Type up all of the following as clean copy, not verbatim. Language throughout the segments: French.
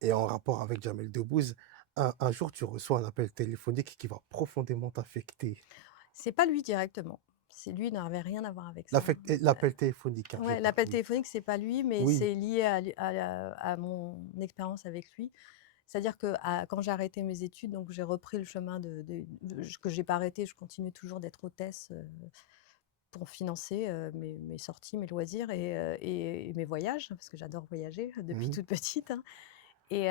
Et en rapport avec Jamel Debbouze, un jour, tu reçois un appel téléphonique qui va profondément t'affecter. C'est pas lui directement. C'est lui n'avait rien à voir avec ça. L'appel téléphonique, car j'ai Ouais, pas l'appel oui. téléphonique, c'est pas lui, mais Oui. c'est lié à mon expérience avec lui. C'est-à-dire que quand j'ai arrêté mes études, donc j'ai repris le chemin que j'ai pas arrêté, je continue toujours d'être hôtesse, pour financer, mes sorties, mes loisirs et mes voyages, parce que j'adore voyager depuis Mmh. toute petite, hein. Et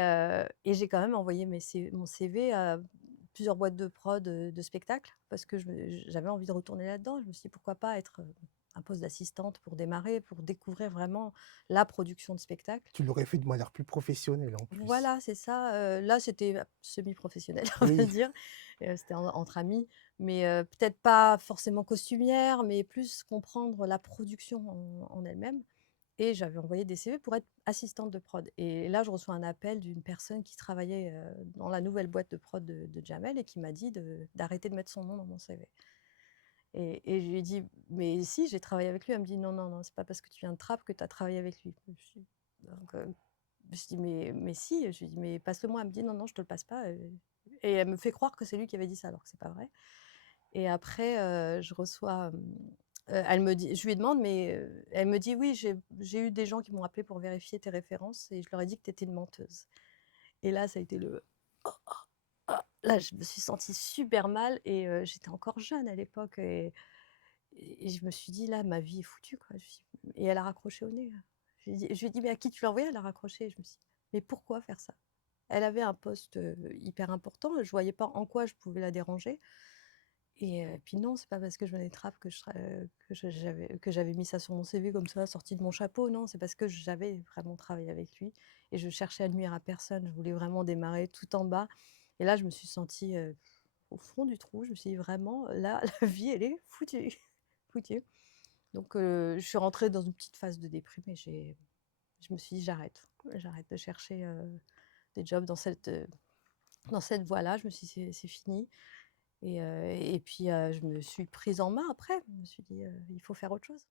j'ai quand même envoyé mon CV à plusieurs boîtes de prod, de spectacles parce que j'avais envie de retourner là-dedans. Je me suis dit: «Pourquoi pas être, un poste d'assistante pour démarrer, pour découvrir vraiment la production de spectacles». Tu l'aurais fait de manière plus professionnelle, en plus. Voilà, c'est ça, là, c'était semi-professionnel, on va Oui. dire, c'était entre amis, mais peut-être pas forcément costumière, mais plus comprendre la production en elle-même. Et j'avais envoyé des CV pour être assistante de prod et là, je reçois un appel d'une personne qui travaillait, dans la nouvelle boîte de prod de Jamel et qui m'a dit d'arrêter de mettre son nom dans mon CV et je lui ai dit: «Mais si, j'ai travaillé avec lui». Elle me dit: «Non, non, non, c'est pas parce que tu viens de Trappes que tu as travaillé avec lui». Donc je me suis dit: «Mais si», je lui ai dit: «Mais passe-le-moi». Elle me dit: «Non, non, je te le passe pas», et elle me fait croire que c'est lui qui avait dit ça alors que c'est pas vrai. Et après, je reçois, elle me dit je lui demande, mais elle me dit: «Oui, j'ai eu des gens qui m'ont appelé pour vérifier tes références et je leur ai dit que tu étais une menteuse». Et là, ça a été le «Oh, oh, oh». Là, je me suis sentie super mal et j'étais encore jeune à l'époque et je me suis dit: «Là, ma vie est foutue, quoi». Et elle a raccroché au nez, hein. Je lui ai dit: «Mais à qui tu l'as envoyé?» Elle a raccroché. Je me suis dit: «Mais pourquoi faire ça?» Elle avait un poste, hyper important, je voyais pas en quoi je pouvais la déranger. Et puis non, c'est pas parce que je venais de Trappes que je tra que j'avais mis ça sur mon CV comme ça, sorti de mon chapeau. Non, c'est parce que j'avais vraiment travaillé avec lui et je cherchais à nuire à personne. Je voulais vraiment démarrer tout en bas et là, je me suis sentie, au fond du trou. Je me suis dit: «Vraiment, là, la vie, elle est foutue, foutue». Donc je suis rentrée dans une petite phase de déprime et je me suis dit: «J'arrête de chercher, des jobs dans cette voie-là». Je me suis dit: «C'est fini». Et puis, je me suis prise en main après. Je me suis dit: «Il faut faire autre chose».